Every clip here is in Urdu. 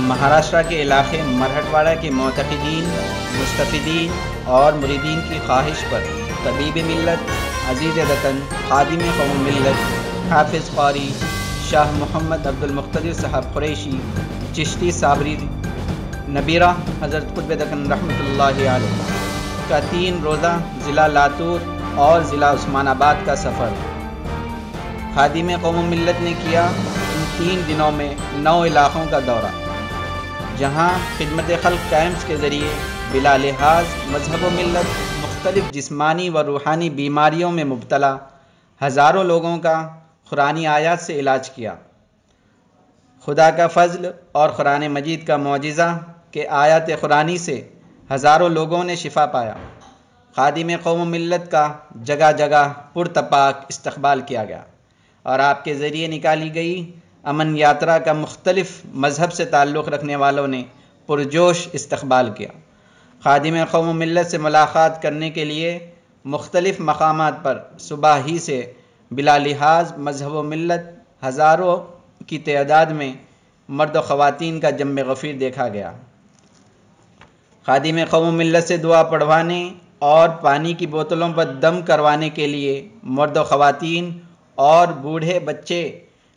مہاراشٹرا کے علاقے مرہٹواڑہ کے معتقدین، مستفیدین اور مریدین کی خواہش پر طبیب ملت، عزیز وطن، خادم قوم ملت، حافظ قاری شاہ محمد عبد المقتدر صاحب قریشی چشتی صابری نبیرہ حضرت قطب دکن رحمۃ اللہ علیہ کا 3 روزہ ضلع لاتور اور ضلع عثمان آباد کا سفر۔ خادم قوم ملت نے کیا ان 3 دنوں میں 9 علاقوں کا دورہ، جہاں خدمت خلق کیمپس کے ذریعے بلا لحاظ مذہب و ملت مختلف جسمانی و روحانی بیماریوں میں مبتلا ہزاروں لوگوں کا قرآنی آیات سے علاج کیا۔ خدا کا فضل اور قرآن مجید کا معجزہ کہ آیات قرآنی سے ہزاروں لوگوں نے شفا پایا۔ خادم قوم ملت کا جگہ جگہ پرتپاک استقبال کیا گیا اور آپ کے ذریعے نکالی گئی امن یاترا کا مختلف مذہب سے تعلق رکھنے والوں نے پرجوش استقبال کیا۔ خادم قوم ملت سے ملاقات کرنے کے لیے مختلف مقامات پر صبح ہی سے بلا لحاظ مذہب و ملت ہزاروں کی تعداد میں مرد و خواتین کا جم غفیر دیکھا گیا۔ خادم قوم ملت سے دعا پڑھوانے اور پانی کی بوتلوں پر دم کروانے کے لیے مرد و خواتین اور بوڑھے بچے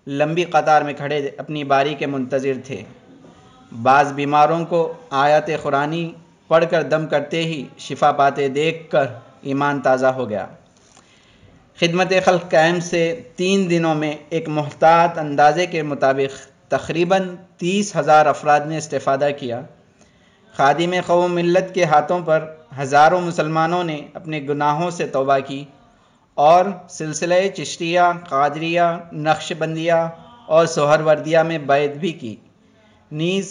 لمبی قطار میں کھڑے اپنی باری کے منتظر تھے۔ بعض بیماروں کو آیات قرآنی پڑھ کر دم کرتے ہی شفا پاتے دیکھ کر ایمان تازہ ہو گیا۔ خدمت خلق کیمپ سے 3 دنوں میں ایک محتاط اندازے کے مطابق تقریباً 30,000 افراد نے استفادہ کیا۔ خادم قوم ملت کے ہاتھوں پر ہزاروں مسلمانوں نے اپنے گناہوں سے توبہ کی اور سلسلہ چشتیہ، قادریہ، نقشبندیہ اور سہروردیہ میں بیعت بھی کی۔ نیز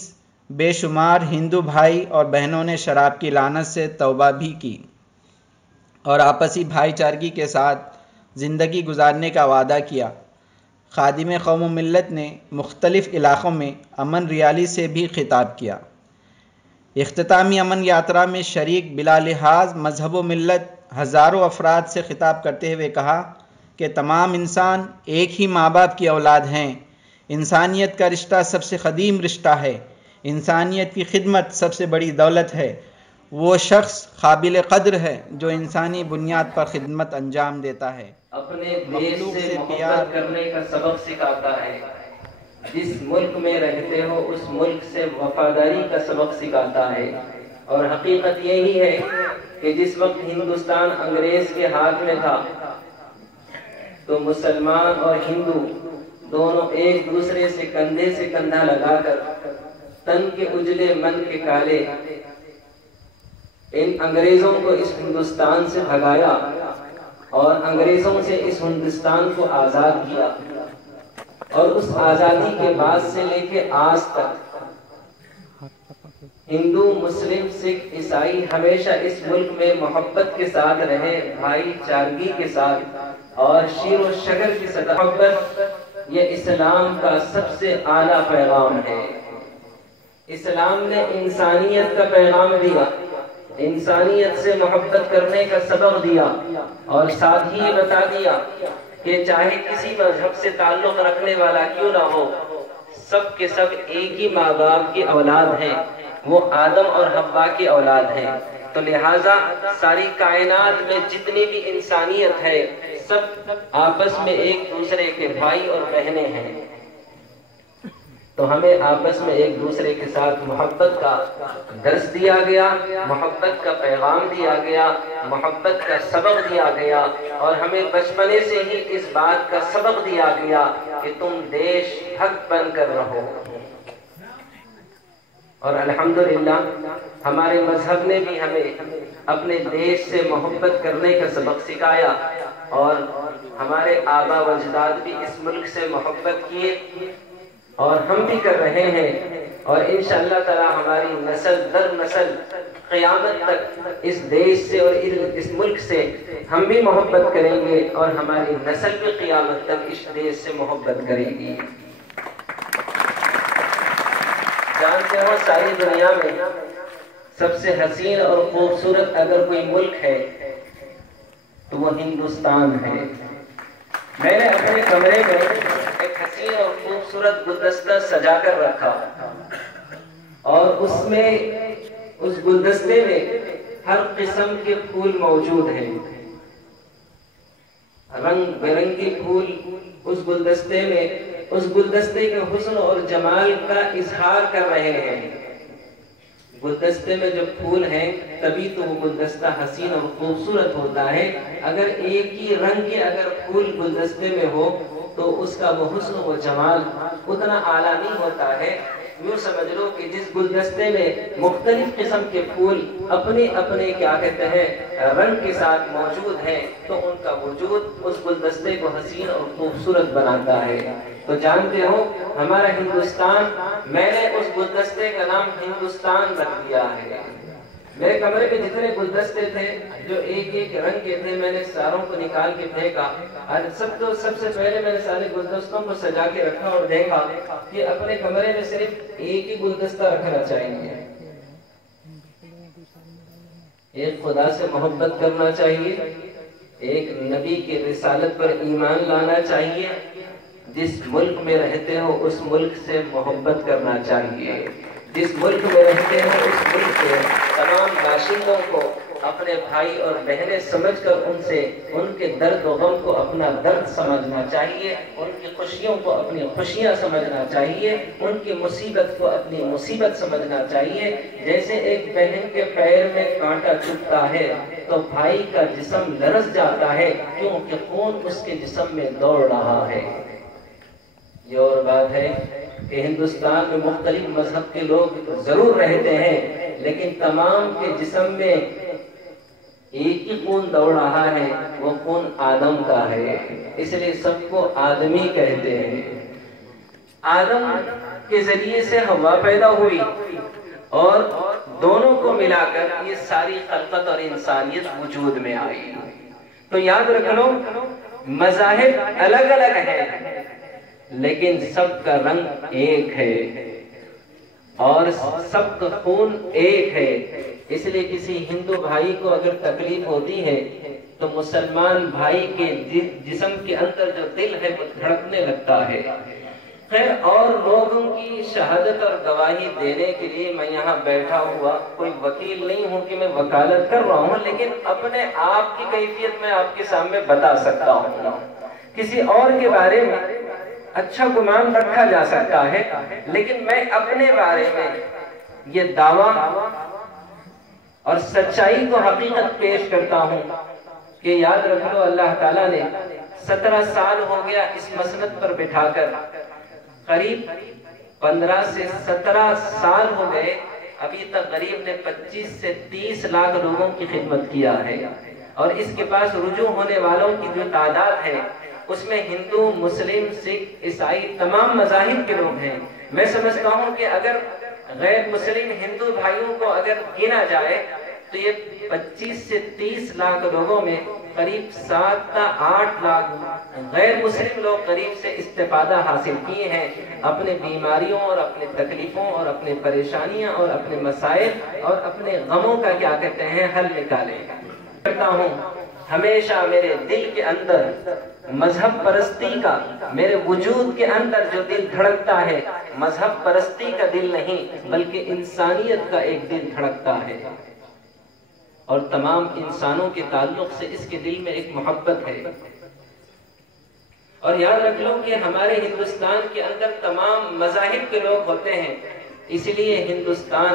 بے شمار ہندو بھائی اور بہنوں نے شراب کی لعنت سے توبہ بھی کی اور آپسی بھائی چارگی کے ساتھ زندگی گزارنے کا وعدہ کیا۔ خادم قوم ملت نے مختلف علاقوں میں امن ریالی سے بھی خطاب کیا۔ اختتامی امن یاترا میں شریک بلا لحاظ مذہب و ملت ہزاروں افراد سے خطاب کرتے ہوئے کہا کہ تمام انسان ایک ہی ماں باپ کی اولاد ہیں۔ انسانیت کا رشتہ سب سے قدیم رشتہ ہے۔ انسانیت کی خدمت سب سے بڑی دولت ہے۔ وہ شخص قابل قدر ہے جو انسانی بنیاد پر خدمت انجام دیتا ہے، اپنے دیش سے محبت کرنے کا سبق سکھاتا ہے، جس ملک میں رہتے ہو اس ملک سے وفاداری کا سبق سکھاتا ہے۔ اور حقیقت یہی ہے کہ جس وقت ہندوستان انگریز کے ہاتھ میں تھا تو مسلمان اور ہندو دونوں ایک دوسرے سے کندھا لگا کر تن کے اجلے من کے کالے ان انگریزوں کو اس ہندوستان سے بھگایا اور انگریزوں سے اس ہندوستان کو آزاد کیا۔ اور اس آزادی کے بعد سے لے کے آج تک ہندو، مسلم، سکھ، عیسائی ہمیشہ اس ملک میں محبت کے ساتھ رہے، بھائی چارگی کے ساتھ اور شیر و شکر کی ساتھ۔ محبت یہ اسلام کا سب سے اعلیٰ پیغام ہے۔ اسلام نے انسانیت کا پیغام دیا، انسانیت سے محبت کرنے کا سبق دیا اور ساتھ ہی بتا دیا کہ چاہے کسی مذہب سے تعلق رکھنے والا کیوں نہ ہو، سب کے سب ایک ہی ماں باپ کی اولاد ہیں، وہ آدم اور حوا کی اولاد ہیں۔ تو لہٰذا ساری کائنات میں جتنی بھی انسانیت ہے سب آپس میں ایک دوسرے کے بھائی اور بہنیں ہیں۔ تو ہمیں آپس میں ایک دوسرے کے ساتھ محبت کا درس دیا گیا، محبت کا پیغام دیا گیا، محبت کا سبق دیا گیا اور ہمیں بچپنے سے ہی اس بات کا سبق دیا گیا کہ تم دیش بھکت بن کر رہو۔ اور الحمدللہ ہمارے مذہب نے بھی ہمیں اپنے دیش سے محبت کرنے کا سبق سکھایا اور ہمارے آبا و اجداد بھی اس ملک سے محبت کیے اور ہم بھی کر رہے ہیں۔ اور انشاءاللہ تعالی ہماری نسل در نسل قیامت تک اس دیش سے اور اس ملک سے ہم بھی محبت کریں گے اور ہماری نسل بھی قیامت تک اس دیش سے محبت کرے گی۔ جانتے ہو ساری دنیا میں سب سے حسین اور خوبصورت اگر کوئی ملک ہے تو وہ ہندوستان ہے۔ میں نے اپنے کمرے میں ایک حسین اور خوبصورت گلدستہ سجا کر رکھا اور اس میں اس گلدستے میں ہر قسم کے پھول موجود ہیں، رنگ برنگی پھول اس گلدستے میں اس گلدستے کے حسن اور جمال کا اظہار کر رہے ہیں۔ گلدستے میں جب پھول ہیں تبھی تو وہ گلدستہ حسین اور خوبصورت ہوتا ہے۔ اگر ایک ہی رنگ کے اگر پھول گلدستے میں ہو تو اس کا وہ حسن و جمال اتنا اعلیٰ نہیں ہوتا ہے۔ یوں سمجھ لو کہ جس گلدستے میں مختلف قسم کے پھول اپنے اپنے کیا کہتے ہیں رنگ کے ساتھ موجود ہیں تو ان کا وجود اس گلدستے کو حسین اور خوبصورت بناتا ہے۔ تو جانتے ہو ہمارا ہندوستان، میں نے اس گلدستے کا نام ہندوستان رکھ دیا ہے۔ میرے کمرے میں جتنے گلدستے تھے جو ایک ایک رنگ کے تھے میں نے ساروں کو نکال کے پھینکا۔ سب سے پہلے میں نے سارے گلدستوں کو سجا کے رکھا اور دیکھا کہ اپنے کمرے میں صرف ایک ہی گلدستہ رکھنا چاہیے، ایک خدا سے محبت کرنا چاہیے، ایک نبی کی رسالت پر ایمان لانا چاہیے، جس ملک میں رہتے ہو اس ملک سے محبت کرنا چاہیے، جس ملک میں رہتے ہو اس ملک کے تمام باشندوں کو اپنے بھائی اور بہنیں سمجھ کر ان کے درد و غم کو اپنا درد سمجھنا چاہیے، ان کی خوشیوں کو اپنی خوشیاں سمجھنا چاہیے، ان کی مصیبت کو اپنی مصیبت سمجھنا چاہیے۔ جیسے ایک بہن کے پیر میں کانٹا چبھتا ہے تو بھائی کا جسم لرز جاتا ہے کیونکہ خون اس کے جسم میں دوڑ رہا ہے۔ یہ اور بات ہے کہ ہندوستان میں مختلف مذہب کے لوگ ضرور رہتے ہیں لیکن تمام کے جسم میں ایک ہی خون دوڑ رہا ہے، وہ خون آدم کا ہے، اس لیے سب کو آدمی کہتے ہیں۔ آدم کے ذریعے سے حوا پیدا ہوئی اور دونوں کو ملا کر یہ ساری خلقت اور انسانیت وجود میں آئی۔ تو یاد رکھ لو مذاہب الگ الگ ہیں لیکن سب کا رنگ ایک ہے اور سب کا خون ایک ہے۔ اس لیے کسی ہندو بھائی کو اگر تکلیف ہوتی ہے تو مسلمان بھائی کے جسم کے اندر جو دل ہے وہ دھڑکنے لگتا ہے۔ خیر اور لوگوں کی شہادت اور گواہی دینے کے لیے میں یہاں بیٹھا ہوا کوئی وکیل نہیں ہوں کہ میں وکالت کر رہا ہوں، لیکن اپنے آپ کی کیفیت میں آپ کے سامنے بتا سکتا ہوں۔ کسی اور کے بارے میں اچھا گمان رکھا جا سکتا ہے لیکن میں اپنے بارے میں یہ دعویٰ اور سچائی کو حقیقت پیش کرتا ہوں کہ یاد رکھ لو اللہ تعالیٰ نے 17 سال ہو گیا اس مسند پر بٹھا کر، قریب 15 سے 17 سال ہو گئے، ابھی تک غریب نے 25 سے 30 لاکھ لوگوں کی خدمت کیا ہے اور اس کے پاس رجوع ہونے والوں کی جو تعداد ہے اس میں ہندو، مسلم، سکھ، عیسائی تمام مذاہب کے لوگ ہیں۔ میں سمجھتا ہوں کہ اگر غیر مسلم ہندو بھائیوں کو اگر گنا جائے تو یہ 25 سے 30 لاکھ لوگوں میں قریب 7 تا 8 لاکھ غیر مسلم لوگ قریب سے استفادہ حاصل کیے ہیں، اپنے بیماریوں اور اپنے تکلیفوں اور اپنے پریشانیاں اور اپنے مسائل اور اپنے غموں کا کیا کہتے ہیں حل نکالے۔ کرتا ہوں ہمیشہ میرے دل کے اندر مذہب پرستی کا، میرے وجود کے اندر جو دل دھڑکتا ہے مذہب پرستی کا دل نہیں بلکہ انسانیت کا ایک دل دھڑکتا ہے اور تمام انسانوں کے تعلق سے اس کے دل میں ایک محبت ہے۔ اور یاد رکھ لو کہ ہمارے ہندوستان کے اندر تمام مذاہب کے لوگ ہوتے ہیں، اس لیے ہندوستان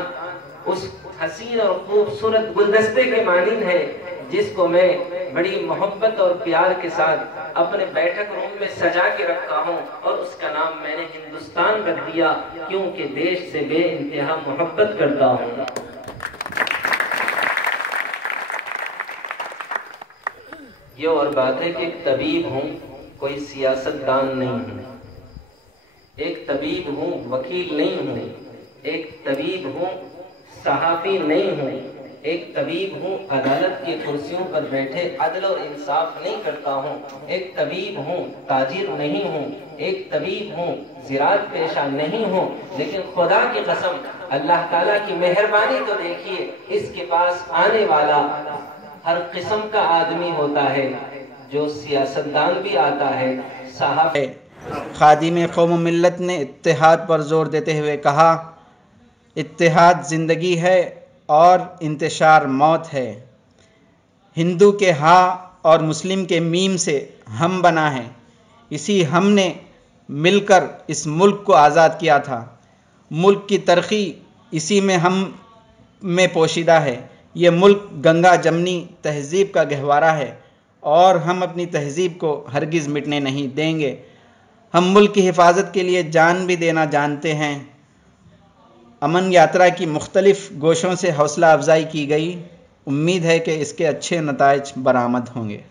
اس حسین اور خوبصورت گلدستے کے مانند ہے جس کو میں بڑی محبت اور پیار کے ساتھ اپنے بیٹھک روم میں سجا کے رکھتا ہوں اور اس کا نام میں نے ہندوستان رکھ دیا کیونکہ دیش سے بے انتہا محبت کرتا ہوں۔ یہ اور بات ہے کہ ایک طبیب ہوں، کوئی سیاستدان نہیں ہوں، ایک طبیب ہوں، وکیل نہیں ہوں، ایک طبیب ہوں، صحافی نہیں ہوں، ایک طبیب ہوں، عدالت کی کرسیوں پر بیٹھے عدل اور انصاف نہیں کرتا ہوں، ایک طبیب ہوں، تاجر نہیں ہوں، ایک طبیب ہوں، زراعت پیشہ نہیں ہوں، لیکن خدا کی قسم اللہ تعالیٰ کی مہربانی تو دیکھیے اس کے پاس آنے والا ہر قسم کا آدمی ہوتا ہے، جو سیاستدان بھی آتا ہے، صحافی۔ خادم قوم و ملت نے اتحاد پر زور دیتے ہوئے کہا اتحاد زندگی ہے اور انتشار موت ہے۔ ہندو کے ہاں اور مسلم کے میم سے ہم بنا ہے، اسی ہم نے مل کر اس ملک کو آزاد کیا تھا۔ ملک کی ترقی اسی میں ہم میں پوشیدہ ہے۔ یہ ملک گنگا جمنی تہذیب کا گہوارہ ہے اور ہم اپنی تہذیب کو ہرگز مٹنے نہیں دیں گے۔ ہم ملک کی حفاظت کے لیے جان بھی دینا جانتے ہیں۔ امن یاترا کی مختلف گوشوں سے حوصلہ افزائی کی گئی، امید ہے کہ اس کے اچھے نتائج برآمد ہوں گے۔